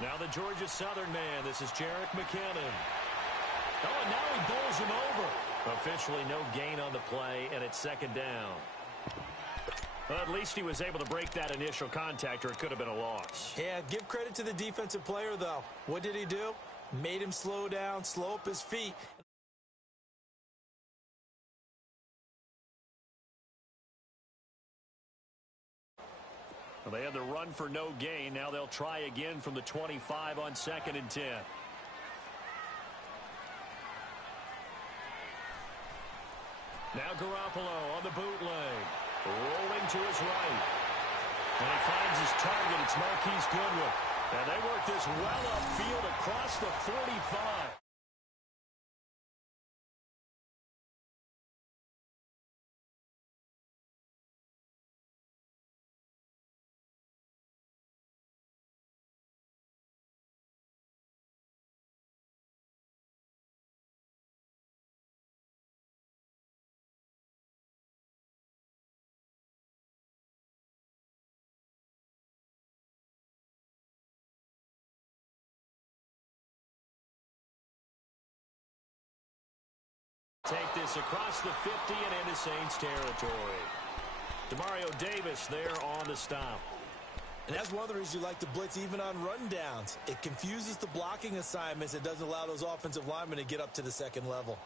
Now the Georgia Southern man. This is Jerick McKinnon. Oh, and now he bowls him over. Officially no gain on the play, and it's second down. Well, at least he was able to break that initial contact, or it could have been a loss. Yeah, give credit to the defensive player, though. What did he do? Made him slow down, slow up his feet. Well, they had the run for no gain. Now they'll try again from the 25 on 2nd and 10. Now Garoppolo on the bootleg. Rolling to his right. And he finds his target. It's Marquise Goodwin. And they work this well upfield across the 45. Take this across the 50 and into Saints territory. Demario Davis there on the stop. And that's one of the reasons you like to blitz even on rundowns. It confuses the blocking assignments. It doesn't allow those offensive linemen to get up to the second level.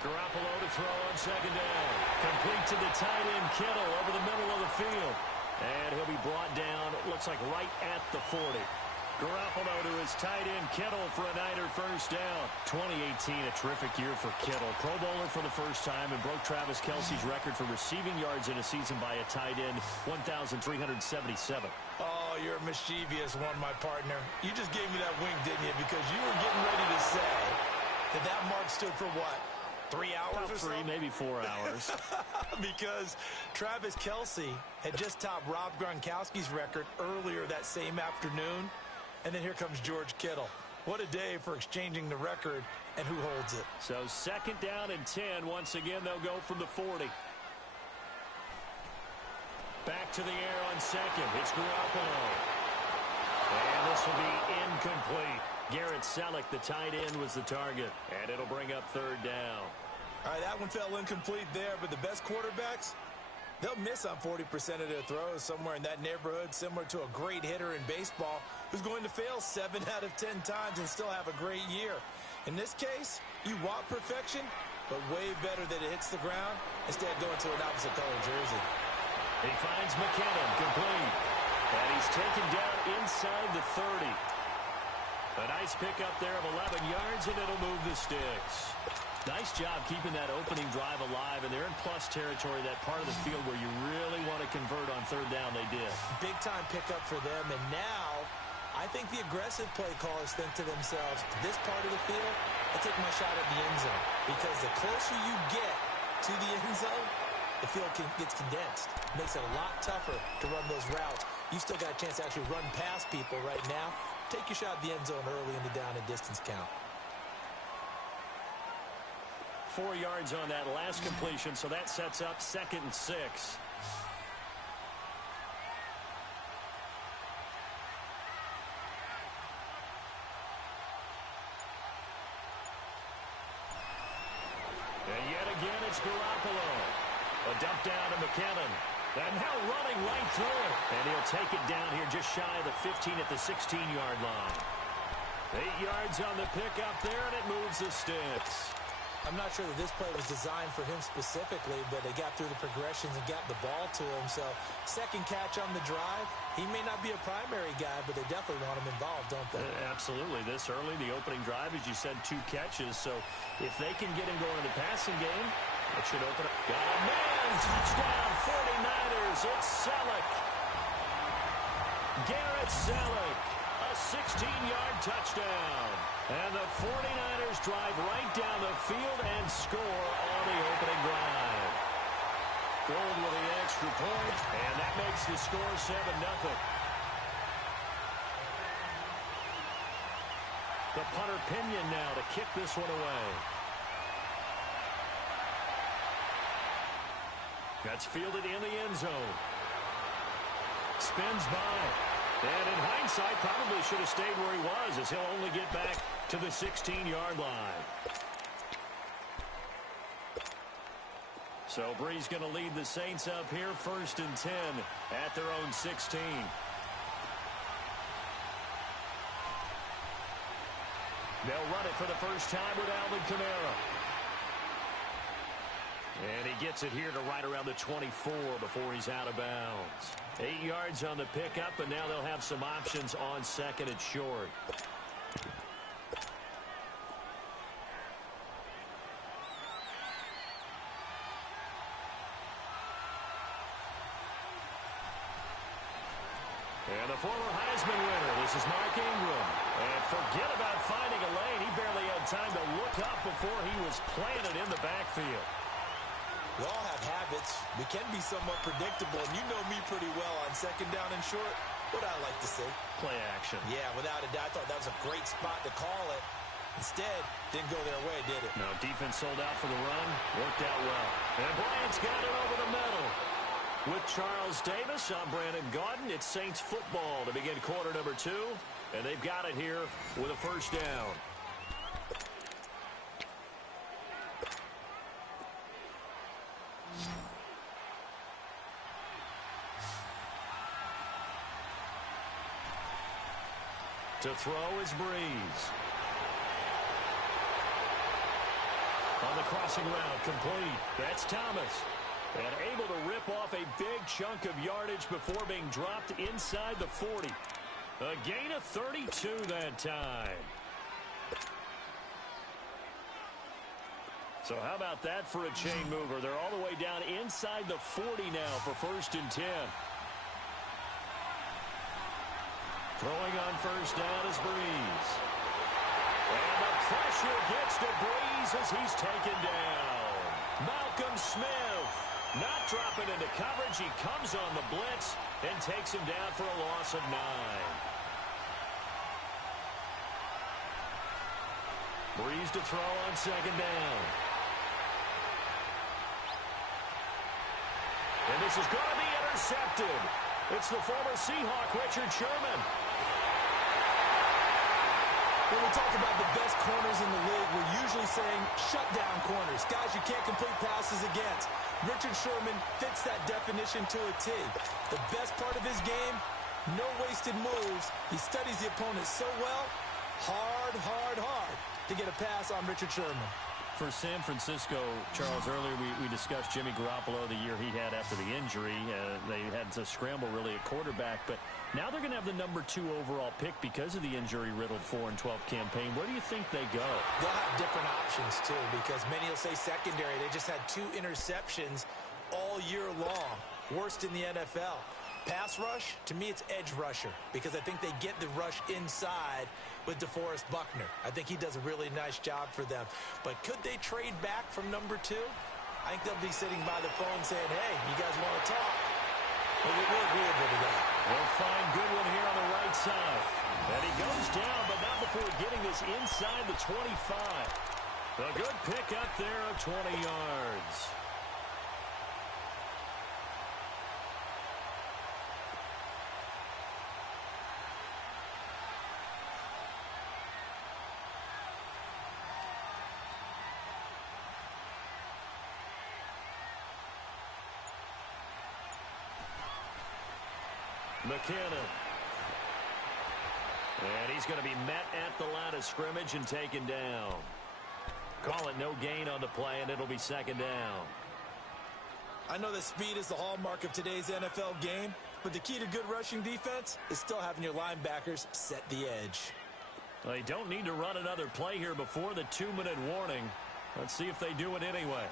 Garoppolo to throw on second down. Complete to the tight end, Kittle, over the middle of the field. And he'll be brought down, looks like right at the 40. Garoppolo to his tight end, Kittle, for a Niner first down. 2018, a terrific year for Kittle. Pro Bowler for the first time and broke Travis Kelce's record for receiving yards in a season by a tight end, 1,377. Oh, you're a mischievous one, my partner. You just gave me that wink, didn't you? Because you were getting ready to say that mark stood for what? 3 hours About or so? 3, maybe 4 hours. Because Travis Kelce had just topped Rob Gronkowski's record earlier that same afternoon. And then here comes George Kittle. What a day for exchanging the record, and who holds it? So second down and 10. Once again, they'll go from the 40. Back to the air on second. It's Garoppolo. And this will be incomplete. Garrett Selleck, the tight end, was the target. And it'll bring up third down. All right, that one fell incomplete there, but the best quarterbacks, they'll miss on 40% of their throws, somewhere in that neighborhood, similar to a great hitter in baseball who's going to fail 7 out of 10 times and still have a great year. In this case, you want perfection, but way better that it hits the ground instead of going to an opposite color jersey. He finds McKinnon, complete. And he's taken down inside the 30. A nice pickup there of 11 yards, and it'll move the sticks. Nice job keeping that opening drive alive, and they're in plus territory, that part of the field where you really want to convert on third down. They did. Big-time pickup for them, and now I think the aggressive play callers think to themselves, this part of the field, I take my shot at the end zone, because the closer you get to the end zone, the field gets condensed. Makes it a lot tougher to run those routes. You still got a chance to actually run past people right now. Take your shot at the end zone early in the down and distance count. 4 yards on that last completion, so that sets up 2nd and 6. And yet again, it's Garoppolo. A dump down to McKinnon. And now running right through it. And he'll take it down here just shy of the 15 at the 16-yard line. 8 yards on the pickup there, and it moves the sticks. I'm not sure that this play was designed for him specifically, but they got through the progressions and got the ball to him. So second catch on the drive. He may not be a primary guy, but they definitely want him involved, don't they? Absolutely. This early, the opening drive, as you said, 2 catches. So if they can get him going in the passing game, it should open up. Got a man! Touchdown, 49ers. It's Selleck. Garrett Selleck. A 16-yard touchdown. And the 49ers drive right down the field and score on the opening drive. Gold with the extra point, and that makes the score 7-0. The punter Pinion now to kick this one away. That's fielded in the end zone. Spins by. And in hindsight, probably should have stayed where he was, as he'll only get back to the 16-yard line. So Bree's going to lead the Saints up here, 1st and 10 at their own 16. They'll run it for the first time with Alvin Kamara. And he gets it here to right around the 24 before he's out of bounds. 8 yards on the pickup, and now they'll have some options on 2nd and short. And the former Heisman winner, this is Mark Ingram. And forget about finding a lane. He barely had time to look up before he was planted in the backfield. We all have habits. We can be somewhat predictable, and you know me pretty well on 2nd down and short. What I like to say? Play action. Yeah, without a doubt. I thought that was a great spot to call it. Instead, didn't go their way, did it? No, defense sold out for the run. Worked out well. And Bryant's got it over the middle. With Charles Davis, I'm Brandon Gaudin. It's Saints football to begin quarter number 2. And they've got it here with a first down. To throw is Breeze. On the crossing route, complete. That's Thomas. And able to rip off a big chunk of yardage before being dropped inside the 40. A gain of 32 that time. So how about that for a chain mover? They're all the way down inside the 40 now for 1st and 10. Throwing on first down is Breeze. And the pressure gets to Breeze as he's taken down. Malcolm Smith not dropping into coverage. He comes on the blitz and takes him down for a loss of 9. Breeze to throw on 2nd down. And this is going to be intercepted. It's the former Seahawk, Richard Sherman. When we talk about the best corners in the league, we're usually saying shutdown corners, guys you can't complete passes against. Richard Sherman fits that definition to a T. The best part of his game, no wasted moves. He studies the opponent so well, hard to get a pass on Richard Sherman. For San Francisco, Charles, earlier we discussed Jimmy Garoppolo, the year he had after the injury. They had to scramble really at quarterback, but now they're going to have the number 2 overall pick because of the injury-riddled 4-12 campaign. Where do you think they go? They'll have different options, too, because many will say secondary. They just had 2 interceptions all year long. Worst in the NFL. Pass rush, to me, it's edge rusher, because I think they get the rush inside with DeForest Buckner. I think he does a really nice job for them. But could they trade back from number 2? I think they'll be sitting by the phone saying, hey, you guys want to talk? Well, we're agreeable to that. We'll find Goodwin here on the right side. And he goes down, but not before getting this inside the 25. A good pick up there of 20 yards. McKinnon. And he's going to be met at the line of scrimmage and taken down. Call it no gain on the play, and it'll be 2nd down. I know that speed is the hallmark of today's NFL game, but the key to good rushing defense is still having your linebackers set the edge. They don't need to run another play here before the 2-minute warning. Let's see if they do it anyway.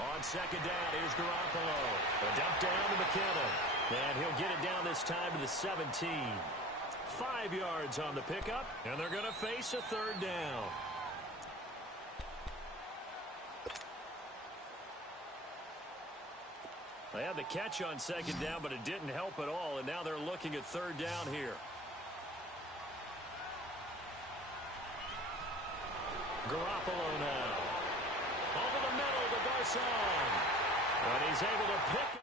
On 2nd down, here's Garoppolo. A dump down to McKinnon. And he'll get it down this time to the 17. 5 yards on the pickup, and they're going to face a 3rd down. They had the catch on second down, but it didn't help at all, and now they're looking at third down here. Garoppolo now. Over the middle to Garcon. And he's able to pick it.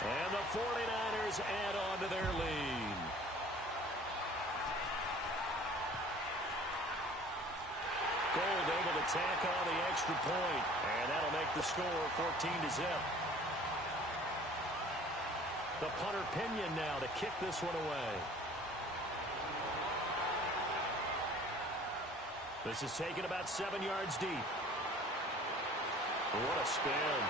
And the 49ers add on to their lead. Gold able to tack on the extra point, and that'll make the score 14-0. The punter Pinion now to kick this one away. This is taken about 7 yards deep. What a spin.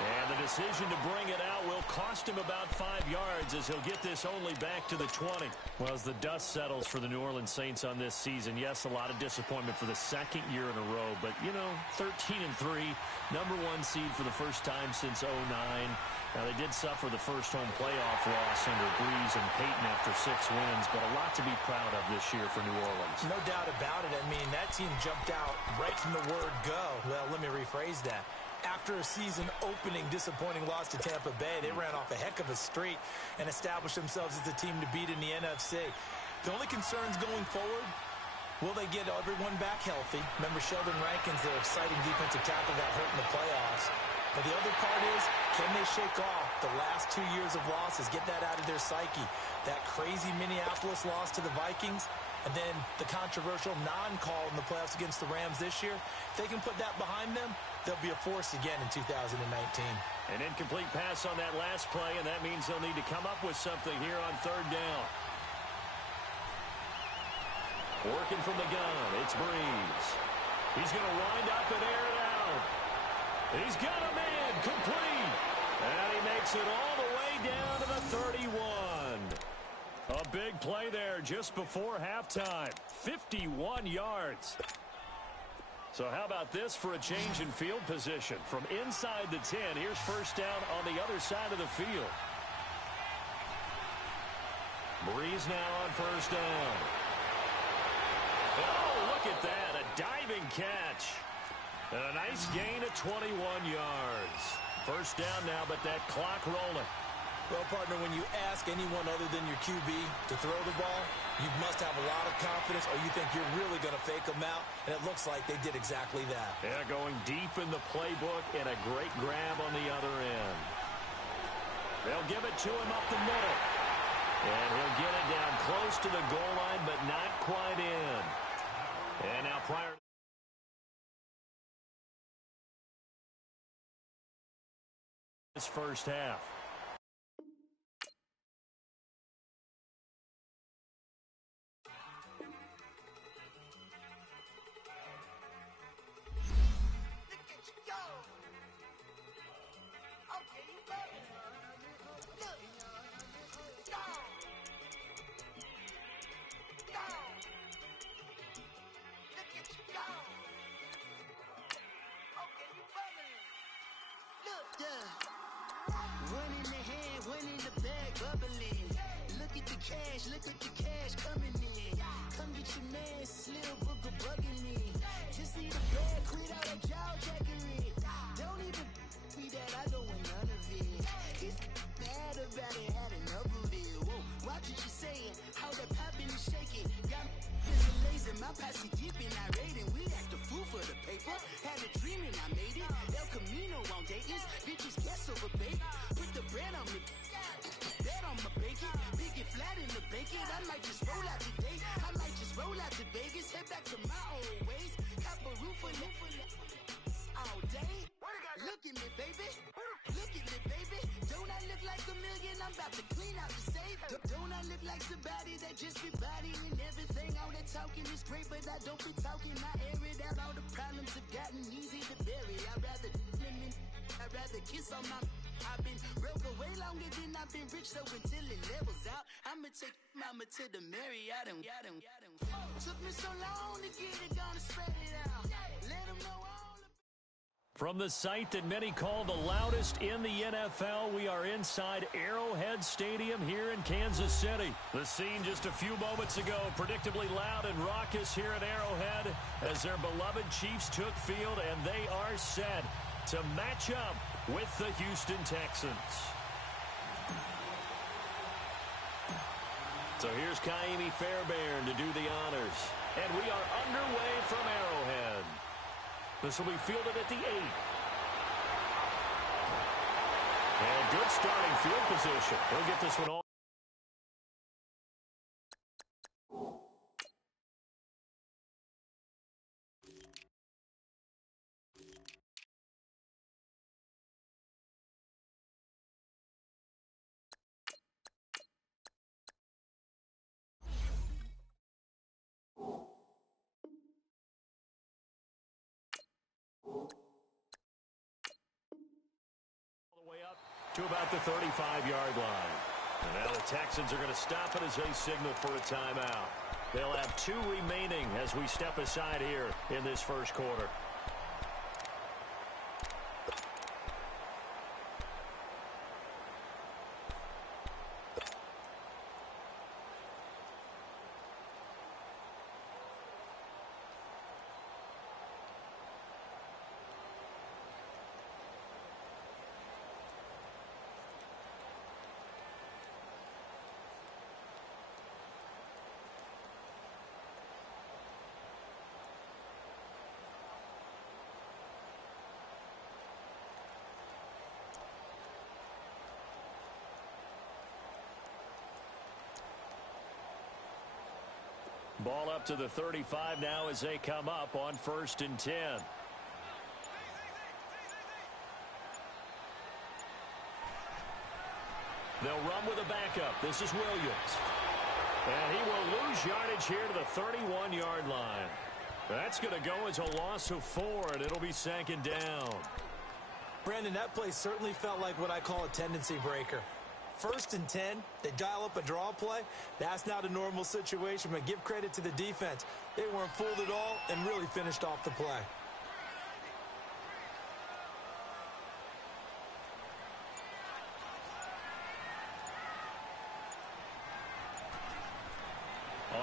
And the decision to bring it out will cost him about 5 yards as he'll get this only back to the 20. Well, as the dust settles for the New Orleans Saints on this season, yes, a lot of disappointment for the second year in a row. But, you know, 13-3, #1 seed for the first time since 2009. Now, they did suffer the first home playoff loss under Breeze and Peyton after 6 wins, but a lot to be proud of this year for New Orleans. No doubt about it. I mean, that team jumped out right from the word go. Well, let me rephrase that. After a season-opening disappointing loss to Tampa Bay, they ran off a heck of a streak and established themselves as the team to beat in the NFC. The only concerns going forward, will they get everyone back healthy? Remember, Sheldon Rankins, their exciting defensive tackle, got hurt in the playoffs. But the other part is, can they shake off the last 2 years of losses, get that out of their psyche? That crazy Minneapolis loss to the Vikings, and then the controversial non-call in the playoffs against the Rams this year. If they can put that behind them, they'll be a force again in 2019. An incomplete pass on that last play, and that means they'll need to come up with something here on third down. Working from the gun, it's Breeze. He's going to wind up and air it out. He's got a man complete. And he makes it all the way down to the 31. A big play there just before halftime. 51 yards. So how about this for a change in field position? From inside the 10, here's first down on the other side of the field. Breeze now on first down. Oh, look at that. A diving catch. And a nice gain of 21 yards. First down now, but that clock rolling. Well, partner, when you ask anyone other than your QB to throw the ball, you must have a lot of confidence or you think you're really going to fake them out, and it looks like they did exactly that. Yeah, going deep in the playbook and a great grab on the other end. They'll give it to him up the middle. And he'll get it down close to the goal line, but not quite in. And now prior to this first half. Look at the cash coming in. Come get your man, Slim Booker bugging me. Just see the bag, quit all that jaw jackery. Don't even be that, I don't want none of it. He's mad about it, had enough of it. Whoa, watch what you saying, how that poppin' and shaking. Got me lazy, my posse deep and I raiding. We act a fool for the paper, had a dream and I made it. El Camino on Dayton's, bitches guess over bait. Put the brand on me. get back to my old ways. Got a roof for all day. Look at me, baby. Look at me, baby. Don't I look like a million? I'm about to clean out the safe. Don't I look like somebody that just be bodying everything? All that talking is great, but I don't be talking. I air it out. All the problems have gotten easy to bury. I'd rather kiss on my. I've been broke away longer than I've been rich, so until it levels out, I'ma take mama to the Marriott and took me so long to get it, gonna spread it out. Let them know all. From the site that many call the loudest in the NFL, we are inside Arrowhead Stadium here in Kansas City. The scene just a few moments ago, predictably loud and raucous here at Arrowhead as their beloved Chiefs took field, and they are set to match up with the Houston Texans. So here's Kaimi Fairbairn to do the honors. And we are underway from Arrowhead. This will be fielded at the 8. And good starting field position. He'll get this one all. To about the 35-yard line. And now the Texans are going to stop it as they signal for a timeout. They'll have 2 remaining as we step aside here in this first quarter. Ball up to the 35 now as they come up on 1st and 10. They'll run with a backup. This is Williams. And he will lose yardage here to the 31-yard line. That's going to go as a loss of 4, and it'll be 2nd down. Brandon, that play certainly felt like what I call a tendency breaker. 1st and 10, they dial up a draw play. That's not a normal situation, but give credit to the defense. They weren't fooled at all and really finished off the play.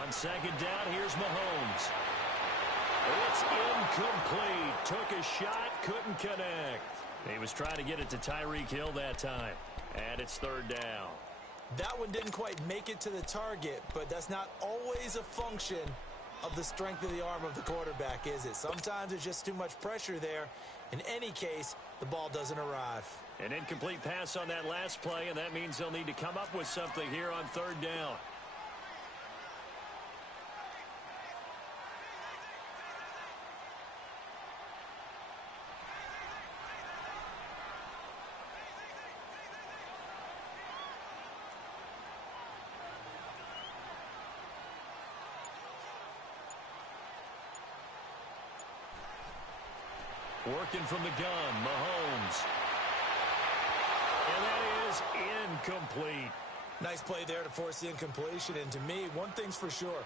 On 2nd down, here's Mahomes. It's incomplete. Took a shot, couldn't connect. He was trying to get it to Tyreek Hill that time. And it's 3rd down. That one didn't quite make it to the target, but that's not always a function of the strength of the arm of the quarterback, is it? Sometimes there's just too much pressure there. In any case, the ball doesn't arrive. An incomplete pass on that last play, and that means they'll need to come up with something here on 3rd down. Working from the gun, Mahomes. And that is incomplete. Nice play there to force the incompletion. And to me, one thing's for sure.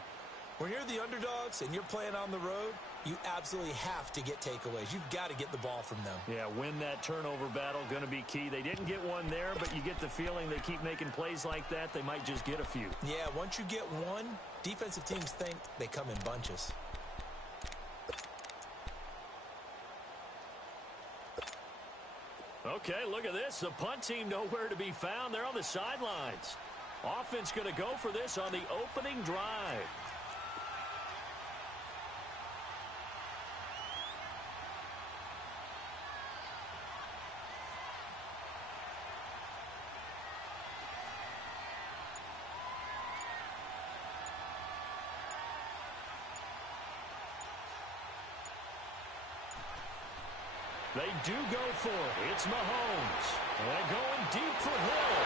When you're the underdogs and you're playing on the road, you absolutely have to get takeaways. You've got to get the ball from them. Yeah, win that turnover battle, going to be key. They didn't get one there, but you get the feeling they keep making plays like that, they might just get a few. Yeah, once you get one, defensive teams think they come in bunches. Okay, look at this. The punt team nowhere to be found. They're on the sidelines. Offense going to go for this on the opening drive. They do go for it. It's Mahomes. And going deep for Hill.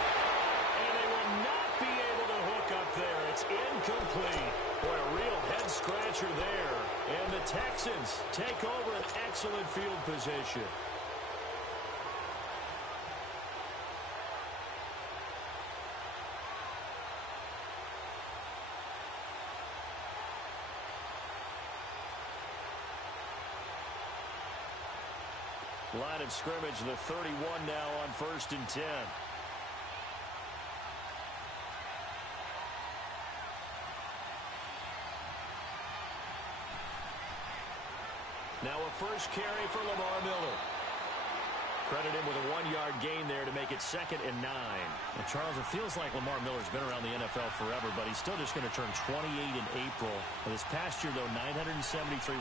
And they will not be able to hook up there. It's incomplete. Boy, a real head-scratcher there. And the Texans take over an excellent field position. Line of scrimmage, the 31 now on 1st and 10. Now a first carry for Lamar Miller. Credit him with a 1-yard gain there to make it 2nd and 9. Well, Charles, it feels like Lamar Miller's been around the NFL forever, but he's still just going to turn 28 in April. This past year, though, 973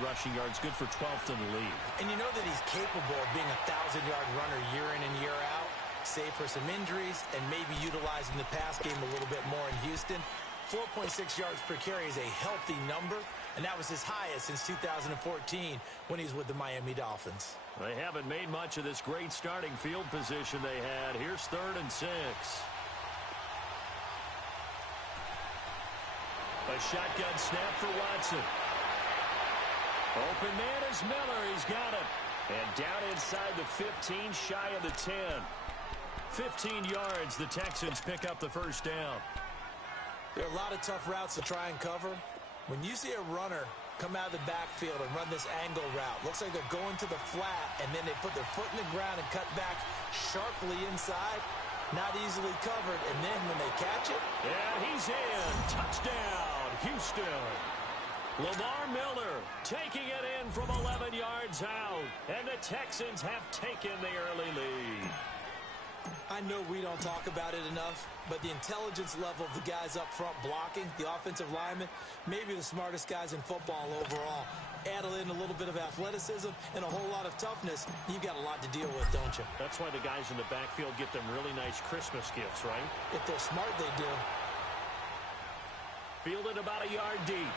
rushing yards, good for 12th in the league. And you know that he's capable of being a 1,000-yard runner year in and year out, save for some injuries, and maybe utilizing the pass game a little bit more in Houston. 4.6 yards per carry is a healthy number, and that was his highest since 2014 when he was with the Miami Dolphins. They haven't made much of this great starting field position they had. Here's 3rd and 6. A shotgun snap for Watson. Open man is Miller. He's got it. And down inside the 15, shy of the 10. 15 yards, the Texans pick up the first down. There are a lot of tough routes to try and cover. When you see a runner come out of the backfield and run this angle route, looks like they're going to the flat, and then they put their foot in the ground and cut back sharply inside. Not easily covered, and then when they catch it. And he's in. Touchdown, Houston. Lamar Miller taking it in from 11 yards out. And the Texans have taken the early lead. I know we don't talk about it enough, but the intelligence level of the guys up front blocking, the offensive linemen, maybe the smartest guys in football overall. Add in a little bit of athleticism and a whole lot of toughness, you've got a lot to deal with, don't you? That's why the guys in the backfield get them really nice Christmas gifts, right? If they're smart, they do. Fielded about a yard deep.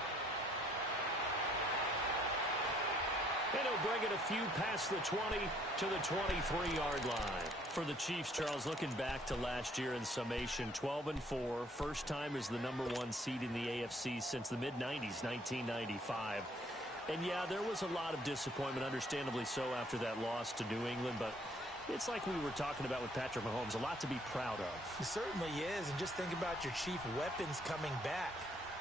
And he'll bring it a few past the 20 to the 23-yard line. For the Chiefs, Charles, looking back to last year in summation, 12-4, first time as the #1 seed in the AFC since the mid-90s, 1995. And, yeah, there was a lot of disappointment, understandably so, after that loss to New England. But it's like we were talking about with Patrick Mahomes, a lot to be proud of. It certainly is. And just think about your chief weapons coming back.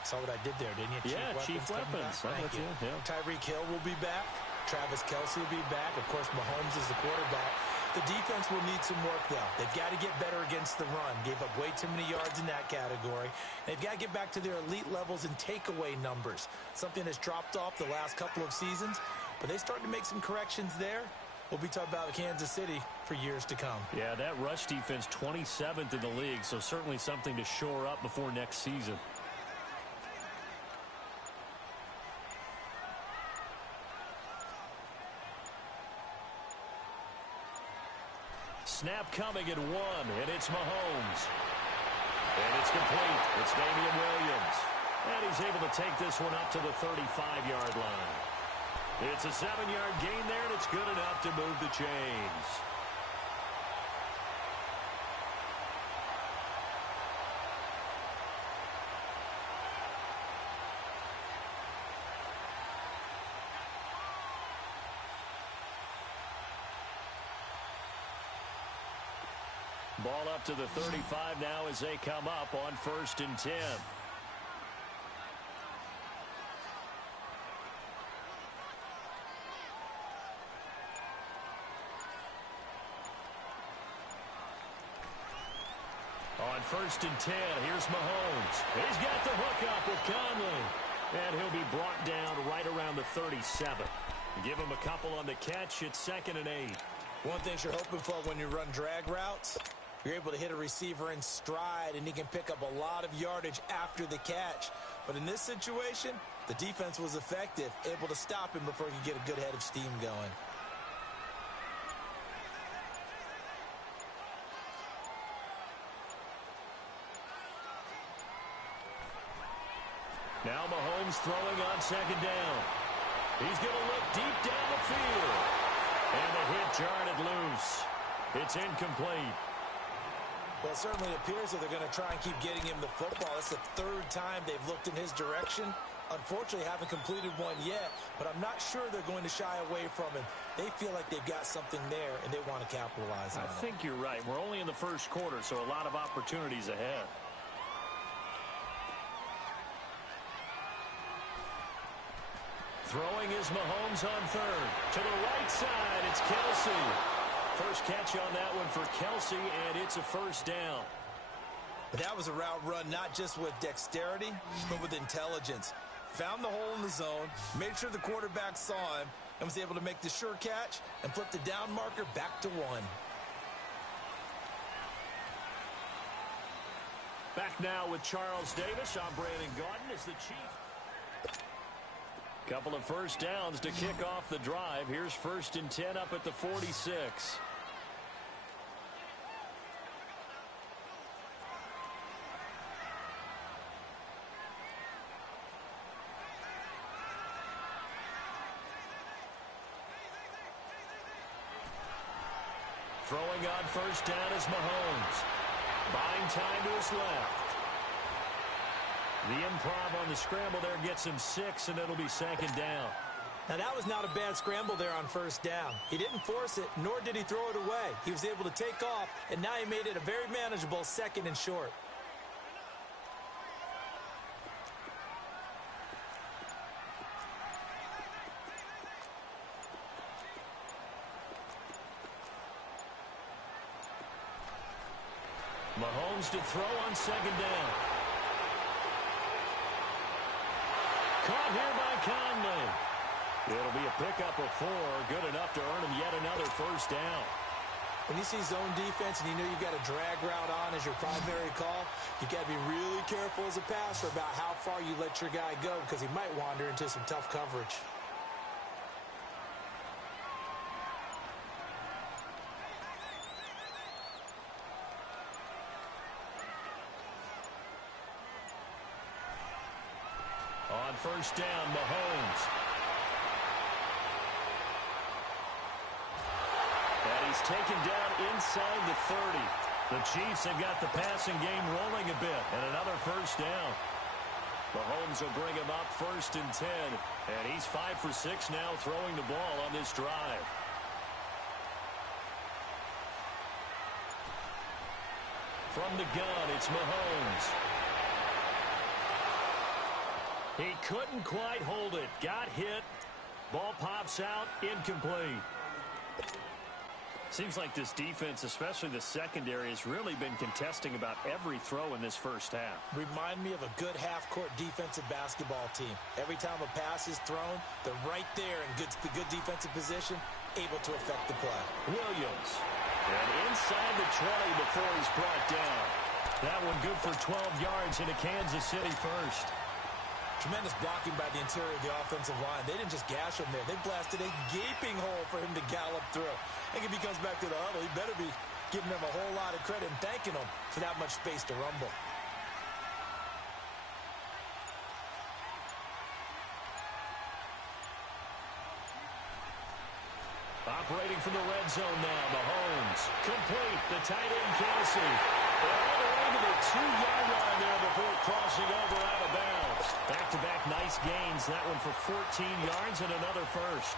Saw what I did there, didn't you? Yeah, chief weapons. Thank you. Yeah. Tyreek Hill will be back. Travis Kelce will be back. Of course, Mahomes is the quarterback. The defense will need some work, though. They've got to get better against the run. Gave up way too many yards in that category. They've got to get back to their elite levels in takeaway numbers, something that's dropped off the last couple of seasons. But they started to make some corrections there. We'll be talking about Kansas City for years to come. Yeah, that rush defense, 27th in the league, so certainly something to shore up before next season. Snap coming at 1, and it's Mahomes. And it's complete. It's Damian Williams. And he's able to take this one up to the 35-yard line. It's a 7-yard gain there, and it's good enough to move the chains. Ball up to the 35 now as they come up on 1st and 10. On 1st and 10, here's Mahomes. He's got the hook up with Conley. And he'll be brought down right around the 37. Give him a couple on the catch. It's 2nd and 8. One thing you're hoping for when you run drag routes, you're able to hit a receiver in stride, and he can pick up a lot of yardage after the catch. But in this situation, the defense was effective, able to stop him before he could get a good head of steam going. Now Mahomes throwing on 2nd down. He's going to look deep down the field. And the hit jarred it loose. It's incomplete. Well, it certainly appears that they're going to try and keep getting him the football. It's the third time they've looked in his direction. Unfortunately, haven't completed one yet, but I'm not sure they're going to shy away from him. They feel like they've got something there, and they want to capitalize on it. I think you're right. We're only in the first quarter, so a lot of opportunities ahead. Throwing is Mahomes on third. To the right side, it's Kelsey. First catch on that one for Kelsey, and it's a first down. That was a route run not just with dexterity, but with intelligence. Found the hole in the zone, made sure the quarterback saw him, and was able to make the sure catch and flip the down marker back to 1. Back now with Charles Davis. I'm Brandon Gaudin as the Chief. Couple of first downs to kick off the drive. Here's 1st and 10 up at the 46. Throwing on first down is Mahomes. Buying time to his left. The improv on the scramble there gets him 6, and it'll be 2nd down. Now, that was not a bad scramble there on first down. He didn't force it, nor did he throw it away. He was able to take off, and now he made it a very manageable 2nd and short. Mahomes to throw on 2nd down. Caught here by Conley. It'll be a pickup of 4. Good enough to earn him yet another first down. When you see zone defense and you know you've got a drag route on as your primary call, you got to be really careful as a passer about how far you let your guy go because he might wander into some tough coverage. On first down, Mahomes. And he's taken down inside the 30. The Chiefs have got the passing game rolling a bit, and another first down. Mahomes will bring him up 1st and 10, and he's 5 for 6 now throwing the ball on this drive. From the gun, it's Mahomes. He couldn't quite hold it. Got hit. Ball pops out. Incomplete. Seems like this defense, especially the secondary, has really been contesting about every throw in this first half. Remind me of a good half-court defensive basketball team. Every time a pass is thrown, they're right there in good defensive position, able to affect the play. Williams. And inside the 20 before he's brought down. That one good for 12 yards into Kansas City first. Tremendous blocking by the interior of the offensive line. They didn't just gash him there. They blasted a gaping hole for him to gallop through. I think if he comes back to the huddle, he better be giving them a whole lot of credit and thanking them for that much space to rumble. Operating from the red zone now, Mahomes. Complete, the tight end Kelsey. All the way to the 2-yard line there before crossing over out of bounds. Back-to-back nice gains. That one for 14 yards and another first.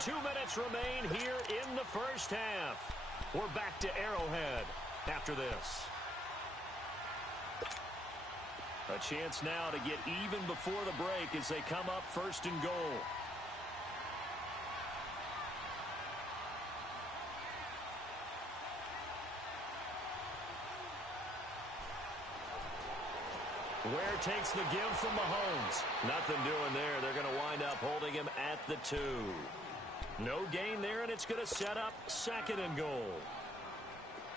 Two minutes remain here in the first half. We're back to Arrowhead after this. A chance now to get even before the break as they come up 1st and goal. Ware takes the give from Mahomes. Nothing doing there. They're going to wind up holding him at the 2. No gain there, and it's going to set up 2nd and goal.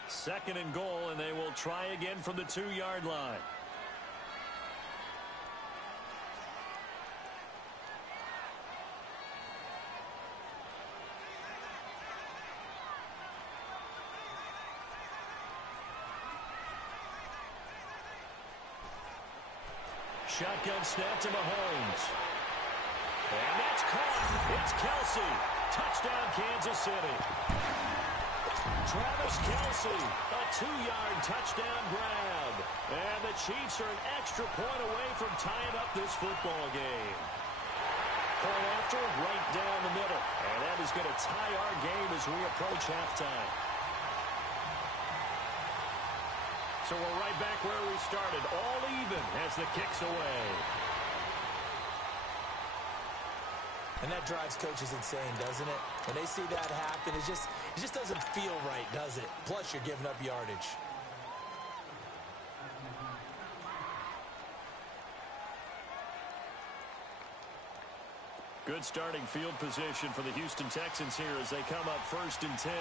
2nd and goal, and they will try again from the 2-yard line. Shotgun snap to Mahomes. And that's caught. It's Kelsey. Touchdown, Kansas City. Travis Kelsey, a 2-yard touchdown grab. And the Chiefs are an extra point away from tying up this football game. Point after, right down the middle. And that is going to tie our game as we approach halftime. So we're right back where we started, all even as the kick's away. And that drives coaches insane, doesn't it? When they see that happen, it just doesn't feel right, does it? Plus, you're giving up yardage. Good starting field position for the Houston Texans here as they come up 1st and 10.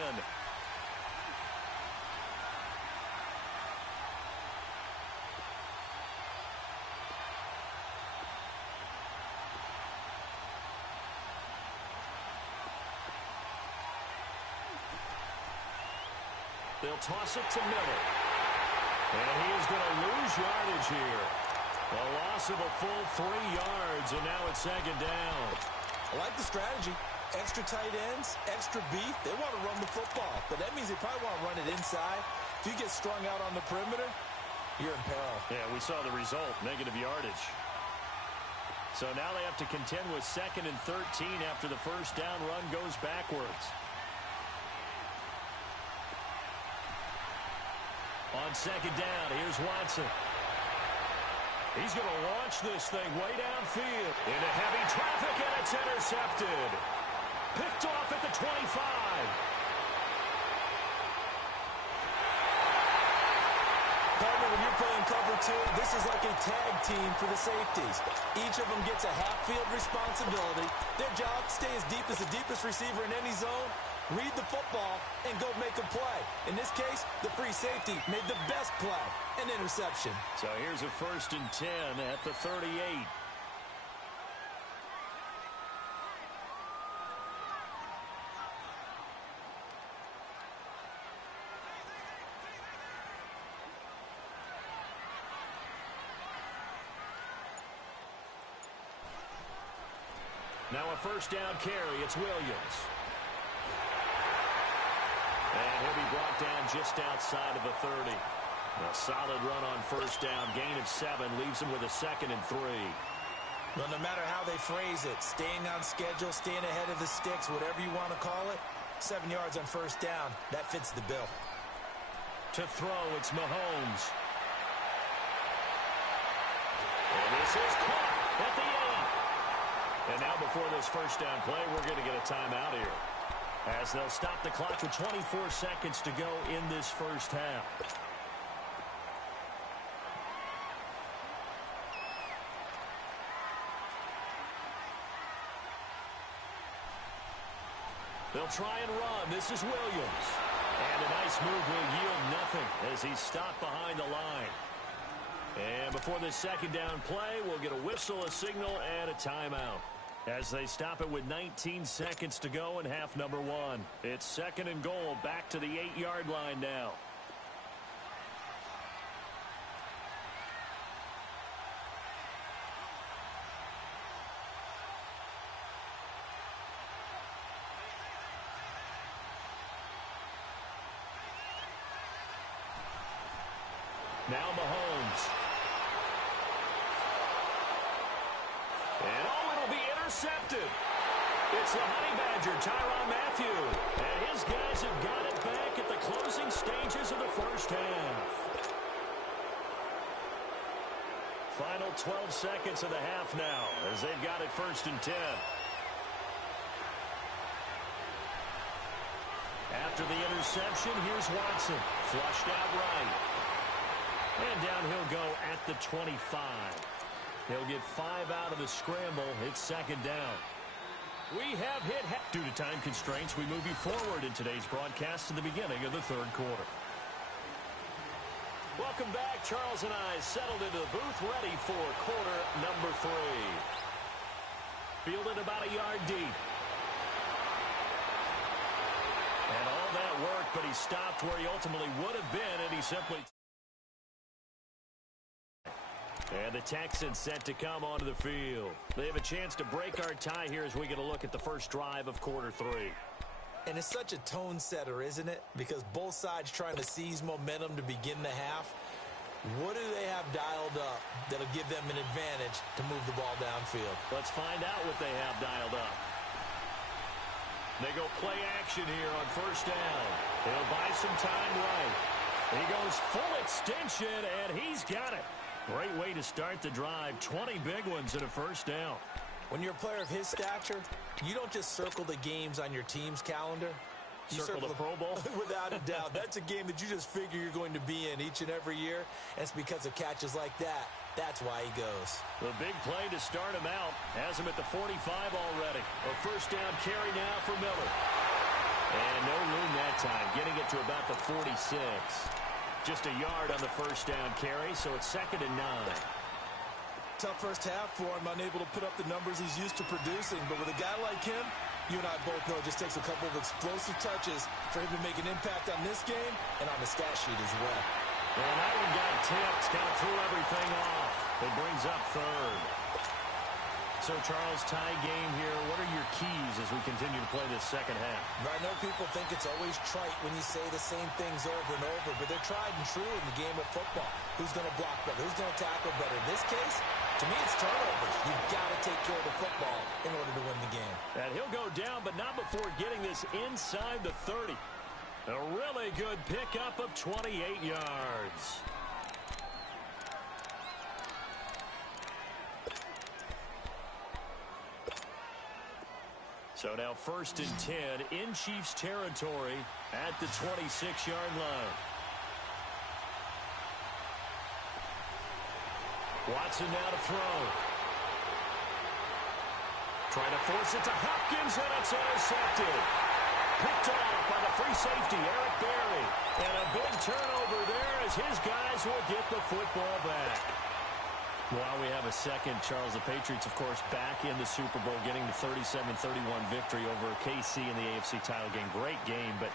They'll toss it to Miller. And he is going to lose yardage here. A loss of a full 3 yards, and now it's 2nd down. I like the strategy. Extra tight ends, extra beef. They want to run the football, but that means they probably want to run it inside. If you get strung out on the perimeter, you're in peril. Yeah, we saw the result, negative yardage. So now they have to contend with 2nd and 13 after the first down run goes backwards. On 2nd down, here's Watson. He's going to launch this thing way downfield. Into heavy traffic, and it's intercepted. Picked off at the 25. Partner, when you're playing cover 2, this is like a tag team for the safeties. Each of them gets a half-field responsibility. Their job, stay as deep as the deepest receiver in any zone, read the football, and go make a play. In this case, the free safety made the best play, an interception. So here's a 1st and 10 at the 38. Now a 1st down carry. It's Williams. And he'll be brought down just outside of the 30. A solid run on 1st down. Gain of 7 leaves him with a 2nd and 3. Well, no matter how they phrase it, staying on schedule, staying ahead of the sticks, whatever you want to call it, 7 yards on 1st down, that fits the bill. To throw, it's Mahomes. And this is caught at the end. And now before this 1st down play, we're going to get a timeout here, as they'll stop the clock with 24 seconds to go in this first half. They'll try and run. This is Williams. And a nice move will yield nothing as he's stopped behind the line. And before this 2nd down play, we'll get a whistle, a signal, and a timeout, as they stop it with 19 seconds to go in half number 1. It's 2nd and goal, back to the 8-yard line now. Now Mahomes. And it'll be intercepted. It's the Honey Badger, Tyrann Mathieu. And his guys have got it back at the closing stages of the first half. Final 12 seconds of the half now, as they've got it 1st and 10. After the interception, here's Watson. Flushed out right. And down he'll go at the 25. He'll get 5 out of the scramble. It's second down. We have hit due to time constraints. We move you forward in today's broadcast to the beginning of the third quarter. Welcome back. Charles and I settled into the booth, ready for quarter number 3. Fielded about a yard deep. And all that work, but he stopped where he ultimately would have been, and he simply... And the Texans set to come onto the field. They have a chance to break our tie here as we get a look at the first drive of quarter 3. And it's such a tone setter, isn't it? Because both sides trying to seize momentum to begin the half. What do they have dialed up that'll give them an advantage to move the ball downfield? Let's find out what they have dialed up. They go play action here on first down. He'll buy some time right. He goes full extension, and he's got it. Great way to start the drive. 20 big ones and a first down. When you're a player of his stature, you don't just circle the games on your team's calendar. You circle the Pro Bowl? Without a doubt. That's a game that you just figure you're going to be in each and every year. And it's because of catches like that. That's why he goes. The big play to start him out has him at the 45 already. A first down carry now for Miller. And no room that time, getting it to about the 46. Just a yard on the first down carry, so it's 2nd and 9. Tough first half for him, unable to put up the numbers he's used to producing. But with a guy like him, you and I both know it just takes a couple of explosive touches for him to make an impact on this game and on the stat sheet as well. And that one got tipped, kind of threw everything off. It brings up 3rd. So, Charles, tie game here. What are your keys as we continue to play this second half? I know people think it's always trite when you say the same things over and over, but they're tried and true in the game of football. Who's going to block better? Who's going to tackle better? In this case, to me, it's turnovers. You've got to take care of the football in order to win the game. And he'll go down, but not before getting this inside the 30. A really good pickup of 28 yards. So now 1st and 10 in Chiefs territory at the 26-yard line. Watson now to throw. Trying to force it to Hopkins, and it's intercepted. Picked off by the free safety, Eric Berry. And a big turnover there as his guys will get the football back. While we have a second, Charles, the Patriots, of course, back in the Super Bowl, getting the 37-31 victory over KC in the AFC title game. Great game, but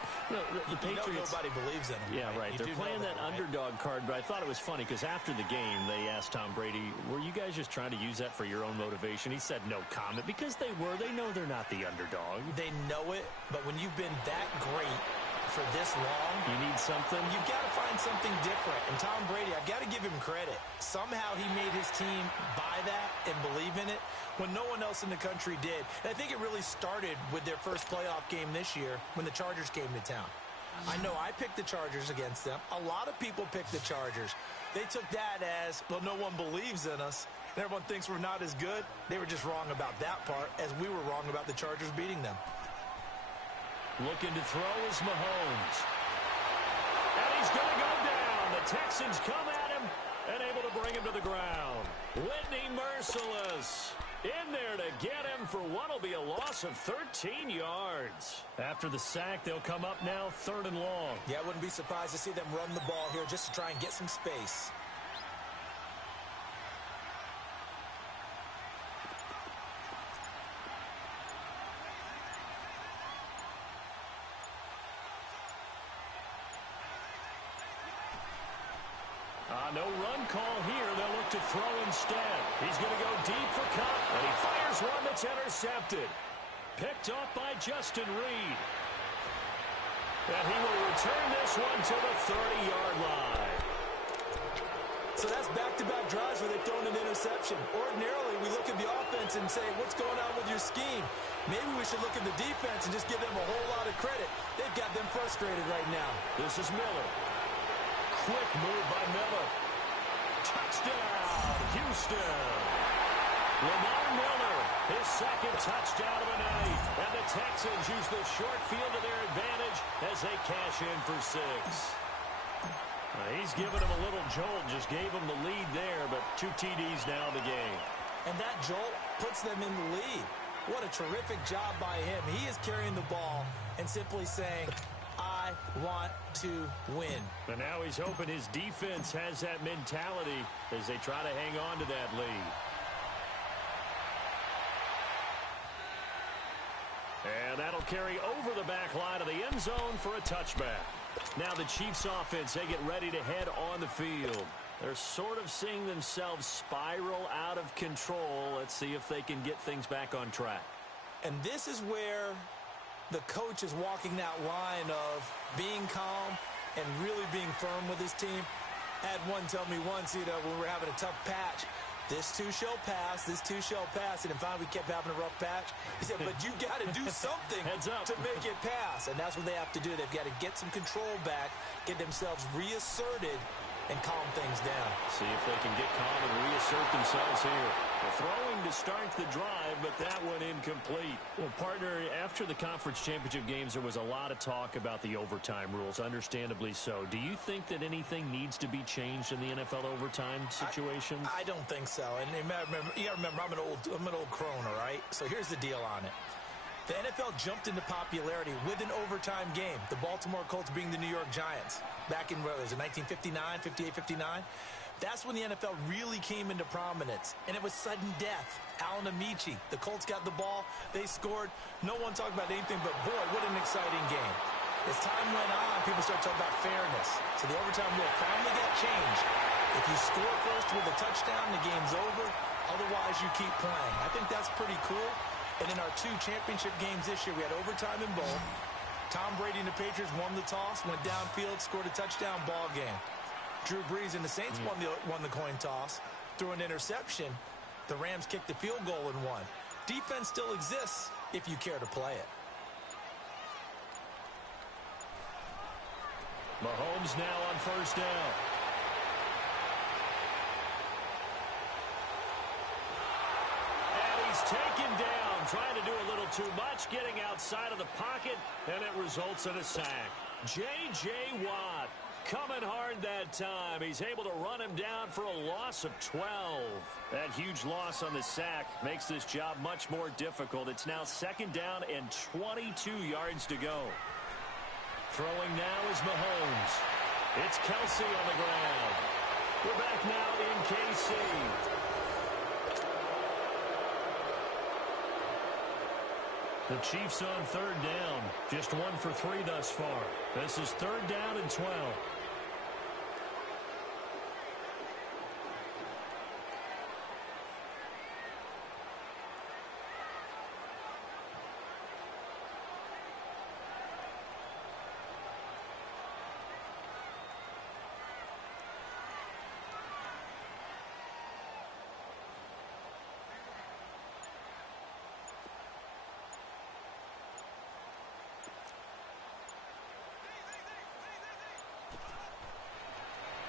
the Patriots... nobody believes in them. Yeah, right. They're playing that underdog card, but I thought it was funny because after the game, they asked Tom Brady, were you guys just trying to use that for your own motivation? He said no comment because they were. They know they're not the underdog. They know it, but when you've been that great for this long, you need something. You've got to find something different. And Tom Brady, I've got to give him credit. Somehow he made his team buy that and believe in it when no one else in the country did. And I think it really started with their first playoff game this year when the Chargers came to town. I know I picked the Chargers against them. A lot of people picked the Chargers. They took that as, well, no one believes in us, and everyone thinks we're not as good. They were just wrong about that part, as we were wrong about the Chargers beating them. Looking to throw is Mahomes. And he's going to go down. The Texans come at him and able to bring him to the ground. Whitney Merciless in there to get him for what will be a loss of 13 yards. After the sack, they'll come up now 3rd and long. Yeah, I wouldn't be surprised to see them run the ball here just to try and get some space. No run call here. They'll look to throw instead. He's going to go deep for Cup, and he fires one that's intercepted. Picked up by Justin Reed. And he will return this one to the 30-yard line. So that's back-to-back drives where they've thrown an interception. Ordinarily, we look at the offense and say, what's going on with your scheme? Maybe we should look at the defense and just give them a whole lot of credit. They've got them frustrated right now. This is Miller. Quick move by Miller. Touchdown, Houston. Lamar Miller, his 2nd touchdown of the night. And the Texans use the short field to their advantage as they cash in for 6. He's given him a little jolt, just gave him the lead there, but 2 TDs now in the game. And that jolt puts them in the lead. What a terrific job by him. He is carrying the ball and simply saying, I want to win. And now he's hoping his defense has that mentality as they try to hang on to that lead. And that'll carry over the back line of the end zone for a touchback. Now the Chiefs offense, they get ready to head on the field. They're sort of seeing themselves spiral out of control. Let's see if they can get things back on track. And this is where the coach is walking that line of being calm and really being firm with his team. I had one tell me once, when we were having a tough patch, this too shall pass, this too shall pass. And finally we kept having a rough patch. He said, but you got to do something to make it pass. And that's what they have to do. They've got to get some control back, get themselves reasserted, and calm things down. See if they can get calm and reassert themselves here. They're throwing to start the drive, but that one incomplete. Well, partner, after the conference championship games, there was a lot of talk about the overtime rules, understandably so. Do you think that anything needs to be changed in the NFL overtime situation? I don't think so. And you got to remember, I'm an old crone, all right? So here's the deal on it. The NFL jumped into popularity with an overtime game, the Baltimore Colts being the New York Giants. Back in, what was it, 1959, 58, 59? That's when the NFL really came into prominence, and it was sudden death. Alan Amici, the Colts got the ball, they scored. No one talked about anything but, boy, what an exciting game. As time went on, people started talking about fairness. So the overtime rule finally got changed. If you score first with a touchdown, the game's over. Otherwise, you keep playing. I think that's pretty cool. And in our 2 championship games this year, we had overtime in both. Tom Brady and the Patriots won the toss, went downfield, scored a touchdown, ball game. Drew Brees and the Saints won the coin toss, threw an interception. The Rams kicked the field goal and won. Defense still exists if you care to play it. Mahomes now on first down. And he's taken down, trying to do a little too much, getting outside of the pocket, and it results in a sack. J.J. Watt coming hard that time. He's able to run him down for a loss of 12. That huge loss on the sack makes this job much more difficult. It's now second down and 22 yards to go. Throwing now is Mahomes. It's Kelsey on the ground. We're back now in KC. The Chiefs on third down. Just 1 for 3 thus far. This is third down and 12.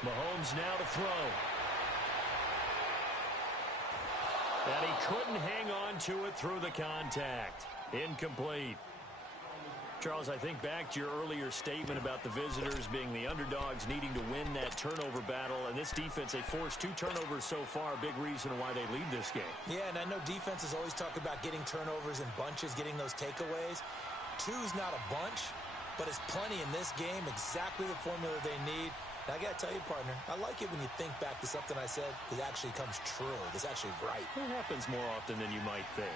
Mahomes now to throw. And he couldn't hang on to it through the contact. Incomplete. Charles, I think back to your earlier statement about the visitors being the underdogs, needing to win that turnover battle. And this defense, they forced 2 turnovers so far. Big reason why they lead this game. Yeah, and I know defenses always talk about getting turnovers in bunches, getting those takeaways. 2's not a bunch, but it's plenty in this game. Exactly the formula they need. Now, I got to tell you, partner, I like it when you think back to something I said that actually comes true. That's actually right. It happens more often than you might think.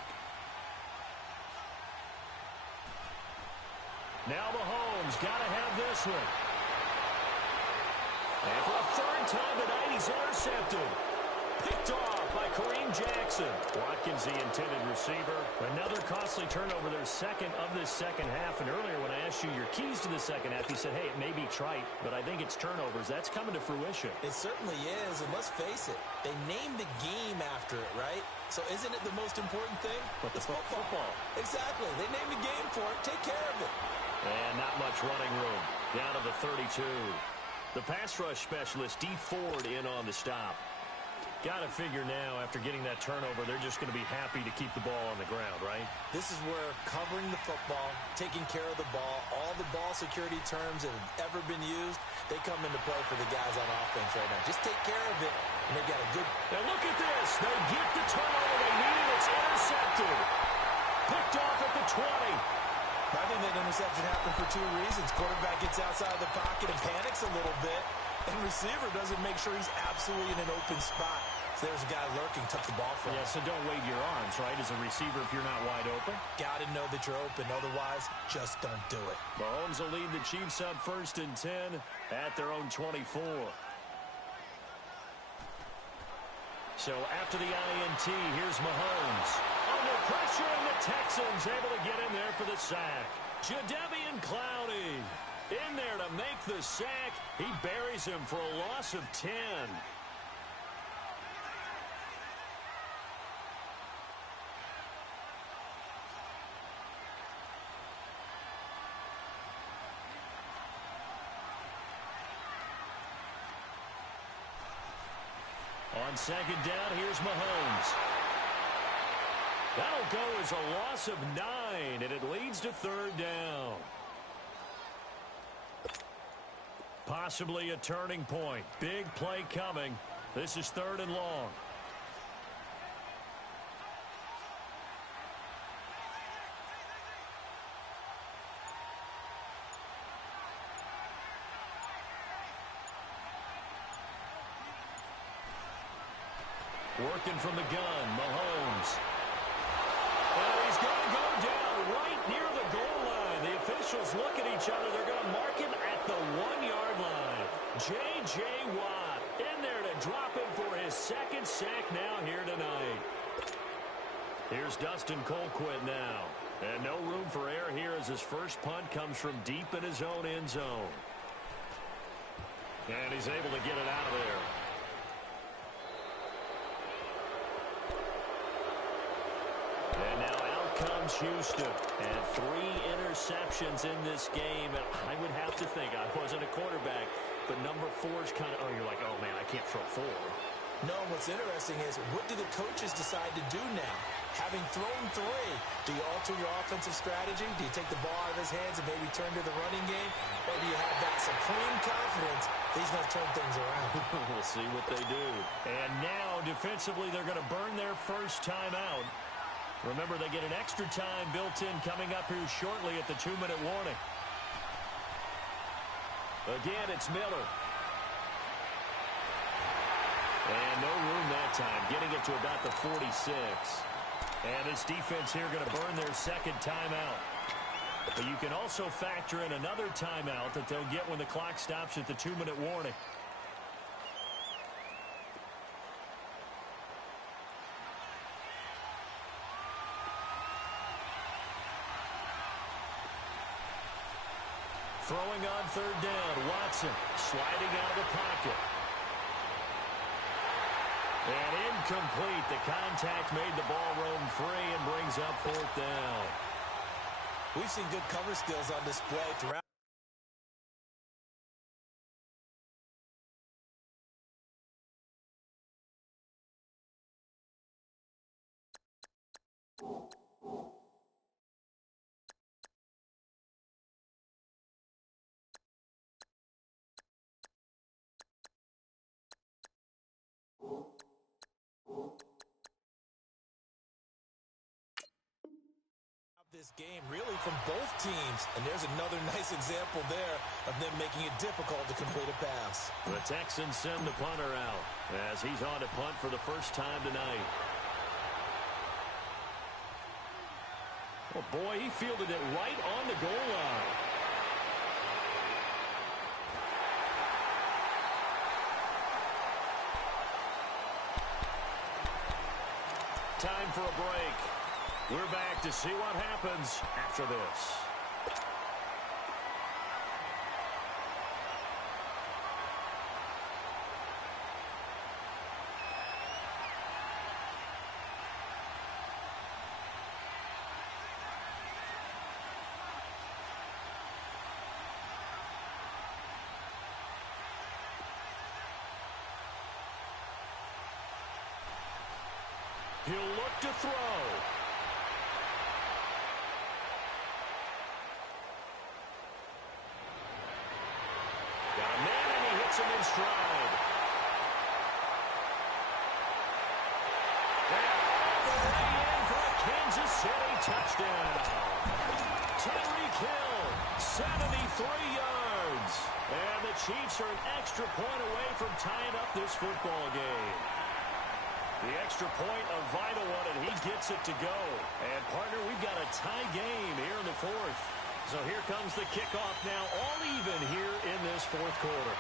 Now Mahomes got to have this one. And for a third time tonight, he's intercepted. Picked off by Kareem Jackson. Watkins, the intended receiver. Another costly turnover, their second of this second half. And earlier when I asked you your keys to the second half, you said, hey, it may be trite, but I think it's turnovers. That's coming to fruition. It certainly is, and let's face it, they named the game after it, right? So isn't it the most important thing? But it's football. Exactly. They named the game for it. Take care of it. And not much running room. Down to the 32. The pass rush specialist, D. Ford, in on the stop. Got to figure now, after getting that turnover, they're just going to be happy to keep the ball on the ground, right? This is where covering the football, taking care of the ball, all the ball security terms that have ever been used, they come into play for the guys on offense right now. Just take care of it, and they got a good... And look at this. They get the turnover they needed. It's intercepted. Picked off at the 20. I think that interception happened for two reasons. Quarterback gets outside of the pocket and panics a little bit, and receiver doesn't make sure he's absolutely in an open spot. So there's a guy lurking, took the ball from him. Yeah, so don't wave your arms, right, as a receiver if you're not wide open. Got to know that you're open. Otherwise, just don't do it. Mahomes will lead the Chiefs up 1st and 10 at their own 24. So after the INT, here's Mahomes. Under pressure, and the Texans able to get in there for the sack. Jadeveon Clowney in there to make the sack. He buries him for a loss of 10. On 2nd down, here's Mahomes. That'll go as a loss of 9, and it leads to 3rd down. Possibly a turning point. Big play coming. This is 3rd and long. Working from the gun, Mahomes. And he's going to go down right near the goal line. The officials look at each other. They're going to mark him at the 1-yard line. J.J. Watt in there to drop him for his 2nd sack now here tonight. Here's Dustin Colquitt now. And no room for error here as his first punt comes from deep in his own end zone. And he's able to get it out of there. And now out comes Houston. And 3 interceptions in this game. And I would have to think, I wasn't a quarterback, but number 4 is kind of, you're like, oh, man, I can't throw 4. No, what's interesting is, what do the coaches decide to do now? Having thrown 3, do you alter your offensive strategy? Do you take the ball out of his hands and maybe turn to the running game? Or do you have that supreme confidence that he's going to turn things around? We'll see what they do. And now, defensively, they're going to burn their first time out. Remember, they get an extra time built in coming up here shortly at the 2-minute warning. Again, it's Miller. And no room that time, getting it to about the 46. And this defense here going to burn their 2nd timeout. But you can also factor in another timeout that they'll get when the clock stops at the 2-minute warning. Throwing on 3rd down, Watson sliding out of the pocket. And incomplete. The contact made the ball roam free and brings up 4th down. We've seen good cover skills on display throughout. This game really from both teams, and there's another nice example there of them making it difficult to complete a pass. The Texans send the punter out as he's on to punt for the first time tonight. Oh boy, he fielded it right on the goal line. Time for a break. We're back to see what happens after this. He'll look to throw. Got a man, and he hits him in stride. In for a Kansas City touchdown. Tyreek Hill, 73 yards. And the Chiefs are an extra point away from tying up this football game. The extra point, a vital one, and he gets it to go. And, partner, we've got a tie game here in the fourth. So here comes the kickoff now, all even here in this fourth quarter.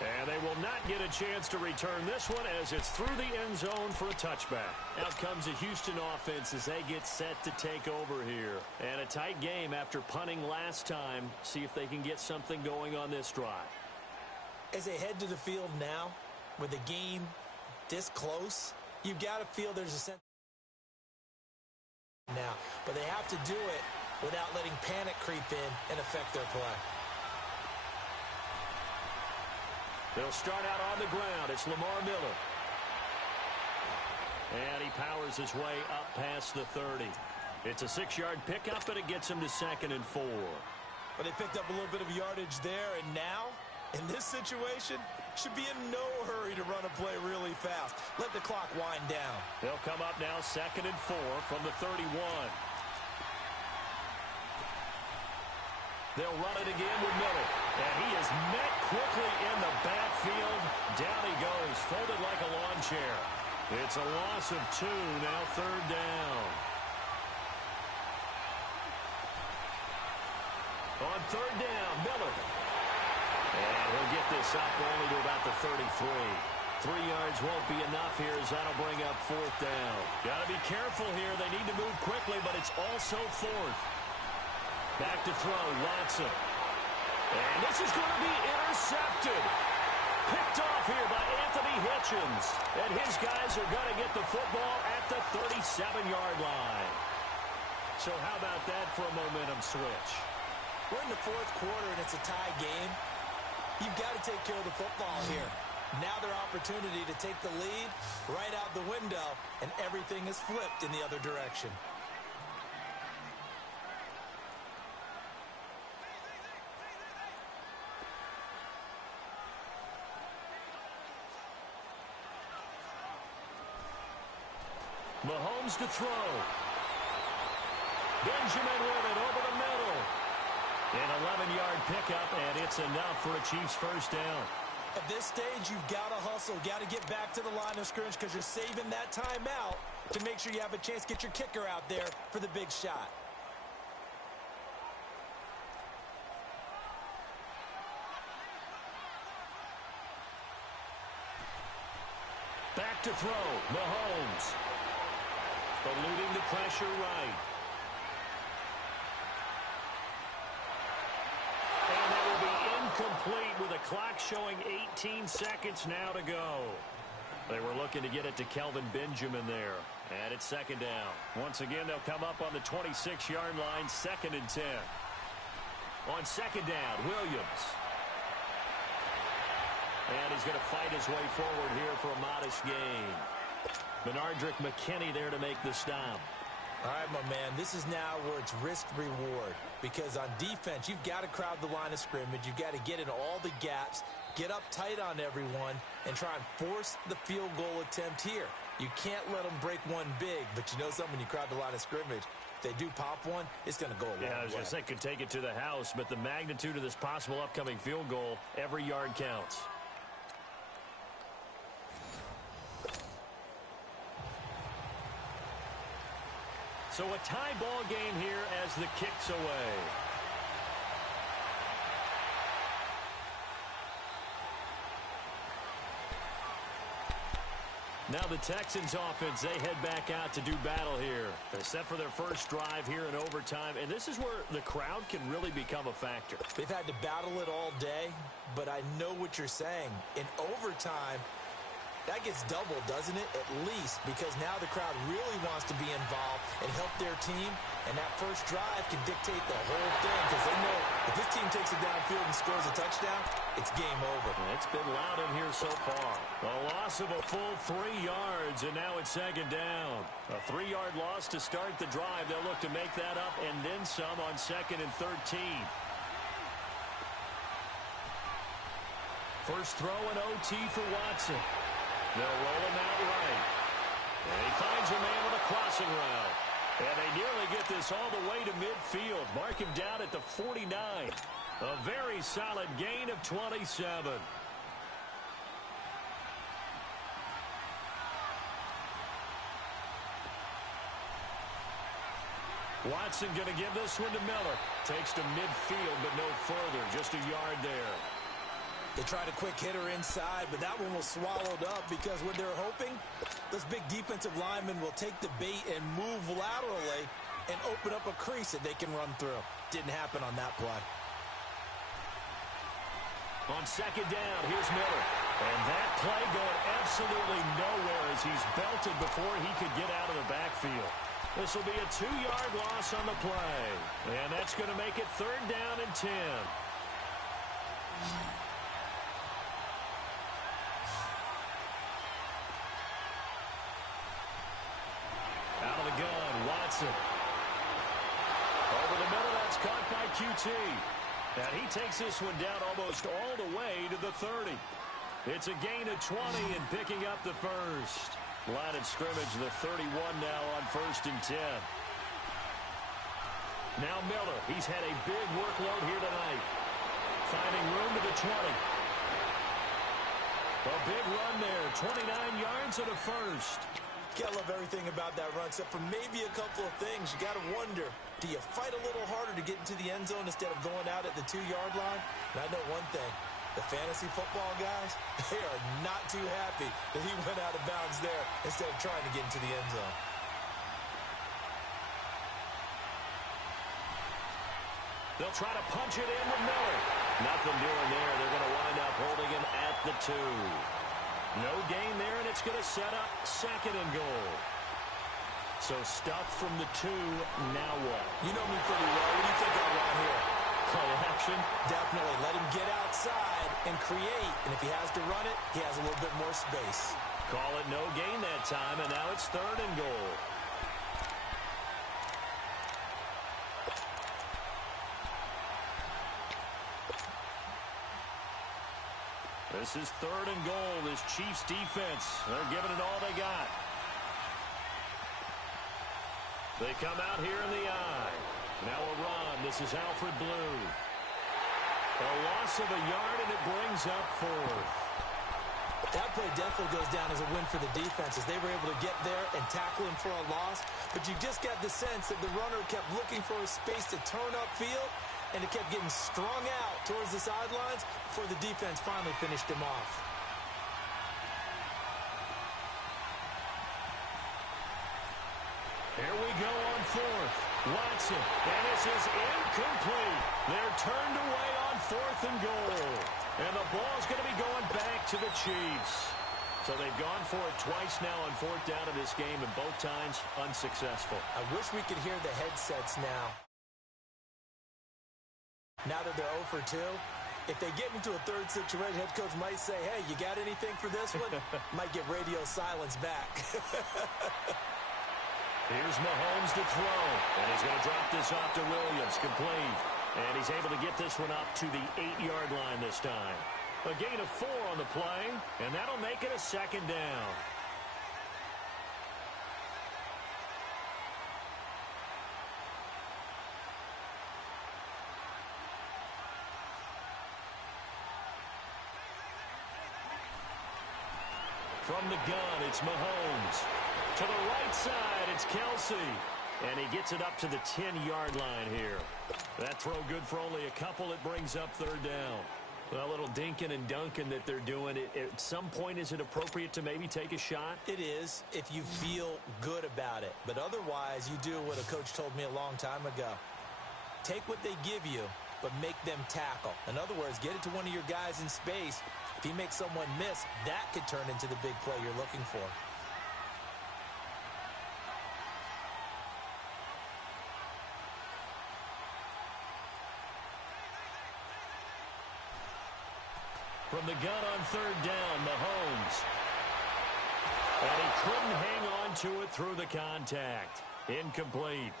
And they will not get a chance to return this one as it's through the end zone for a touchback. Out comes the Houston offense as they get set to take over here. And a tight game after punting last time. See if they can get something going on this drive. As they head to the field now, with the game this close, you've got to feel there's a sense now. But they have to do it without letting panic creep in and affect their play. They'll start out on the ground. It's Lamar Miller. And he powers his way up past the 30. It's a 6-yard pickup, and it gets him to 2nd and 4. But they picked up a little bit of yardage there, and now, in this situation, should be in no hurry to run a play really fast. Let the clock wind down. They'll come up now 2nd and 4 from the 31. They'll run it again with Miller. And he is met quickly in the backfield. Down he goes, folded like a lawn chair. It's a loss of 2, now 3rd down. On 3rd down, Miller. And he'll get this up only to about the 33. 3 yards won't be enough here as that'll bring up 4th down. Got to be careful here. They need to move quickly, but it's also 4th. Back to throw, Watson. And this is going to be intercepted. Picked off here by Anthony Hitchens. And his guys are going to get the football at the 37-yard line. So how about that for a momentum switch? We're in the fourth quarter, and it's a tie game. You've got to take care of the football here. Now their opportunity to take the lead right out the window, and everything is flipped in the other direction. Mahomes to throw. Benjamin with it over the middle. An 11-yard pickup, and it's enough for a Chiefs first down. At this stage, you've got to hustle. Got to get back to the line of scrimmage because you're saving that timeout to make sure you have a chance to get your kicker out there for the big shot. Back to throw. Mahomes. Eluding the pressure right. And that will be incomplete with a clock showing 18 seconds now to go. They were looking to get it to Kelvin Benjamin there. And it's 2nd down. Once again, they'll come up on the 26-yard line, 2nd and 10. On 2nd down, Williams. And he's going to fight his way forward here for a modest gain. Benardrick McKinney there to make the stop. All right, my man, this is now where it's risk-reward. Because on defense, you've got to crowd the line of scrimmage. You've got to get in all the gaps, get up tight on everyone, and try and force the field goal attempt here. You can't let them break one big, but you know something, when you crowd the line of scrimmage, if they do pop one, it's going to go a long way. Yeah, I was going to say, could take it to the house, but the magnitude of this possible upcoming field goal, every yard counts. So a tie ball game here as the kick's away. Now the Texans offense, they head back out to do battle here. They're set for their first drive here in overtime, and this is where the crowd can really become a factor. They've had to battle it all day, but I know what you're saying. In overtime, that gets doubled, doesn't it? At least, because now the crowd really wants to be involved and help their team, and that first drive can dictate the whole thing because they know if this team takes it downfield and scores a touchdown, it's game over. It's been loud in here so far. A loss of a full 3 yards, and now it's second down. A 3-yard loss to start the drive. They'll look to make that up and then some on 2nd and 13. First throw and OT for Watson. They'll roll him out right. And he finds a man with a crossing route. And they nearly get this all the way to midfield. Mark him down at the 49. A very solid gain of 27. Watson going to give this one to Miller. Takes to midfield, but no further. Just a yard there. They tried a quick hitter inside, but that one was swallowed up because what they're hoping, those big defensive linemen will take the bait and move laterally and open up a crease that they can run through. Didn't happen on that play. On second down, here's Miller. And that play going absolutely nowhere as he's belted before he could get out of the backfield. This will be a 2-yard loss on the play. And that's going to make it 3rd down and 10. Out of the gun, Watson. Over the middle, that's caught by QT. And he takes this one down almost all the way to the 30. It's a gain of 20 and picking up the first. Line of scrimmage, the 31 now on 1st and 10. Now Miller, he's had a big workload here tonight. Finding room to the 20. A big run there, 29 yards and a first. Gotta love everything about that run, except for maybe a couple of things. You gotta wonder, do you fight a little harder to get into the end zone instead of going out at the 2-yard line? And I know one thing, the fantasy football guys, they are not too happy that he went out of bounds there instead of trying to get into the end zone. They'll try to punch it in with Miller. Nothing doing there. They're going to wind up holding him at the 2. No gain there, and it's going to set up 2nd and goal. So stuff from the 2, now what? You know me pretty well. What do you think I'll run here? Play action? Definitely. Let him get outside and create. And if he has to run it, he has a little bit more space. Call it no gain that time, and now it's 3rd and goal. This is 3rd and goal. This Chiefs defense, they're giving it all they got. They come out here in the eye. Now a run. This is Alfred Blue. A loss of a yard, and it brings up 4th. That play definitely goes down as a win for the defense as they were able to get there and tackle him for a loss. But you just got the sense that the runner kept looking for a space to turn upfield, and it kept getting strung out towards the sidelines before the defense finally finished him off. Here we go on 4th. Watson, and this is incomplete. They're turned away on 4th and goal. And the ball's going to be going back to the Chiefs. So they've gone for it twice now on 4th down in this game, and both times unsuccessful. I wish we could hear the headsets now. Now that they're 0 for 2, if they get into a 3rd situation, head coach might say, hey, you got anything for this one? Might get radio silence back. Here's Mahomes to throw, and he's going to drop this off to Williams, complete. And he's able to get this one up to the 8-yard line this time. A gain of 4 on the play, and that'll make it a 2nd down. From the gun, it's Mahomes. To the right side, it's Kelsey. And he gets it up to the 10-yard line here. That throw good for only a couple. It brings up 3rd down. Well, a little dinking and dunking that they're doing. At some point, is it appropriate to maybe take a shot? It is, if you feel good about it. But otherwise, you do what a coach told me a long time ago. Take what they give you, but make them tackle. In other words, get it to one of your guys in space. If he makes someone miss, that could turn into the big play you're looking for. From the gun on third down, Mahomes. And he couldn't hang on to it through the contact. Incomplete.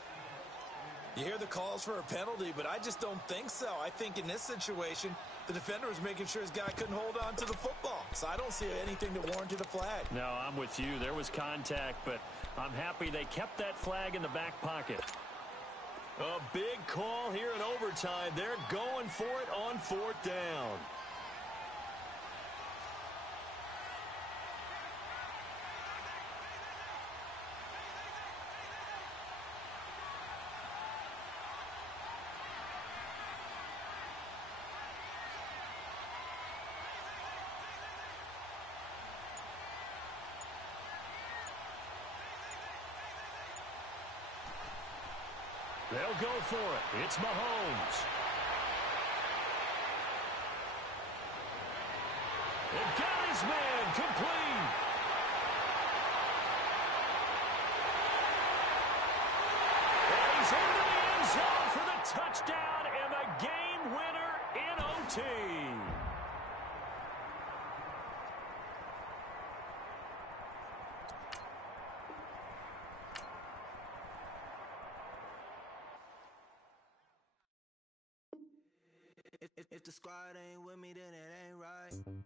You hear the calls for a penalty, but I just don't think so. I think in this situation, the defender was making sure his guy couldn't hold on to the football. So I don't see anything that warranted a flag. No, I'm with you. There was contact, but I'm happy they kept that flag in the back pocket. A big call here in overtime. They're going for it on fourth down. They'll go for it. It's Mahomes. They got his man complete. And he's into the end zone for the touchdown and the game winner in OT. If the squad ain't with me, then it ain't right.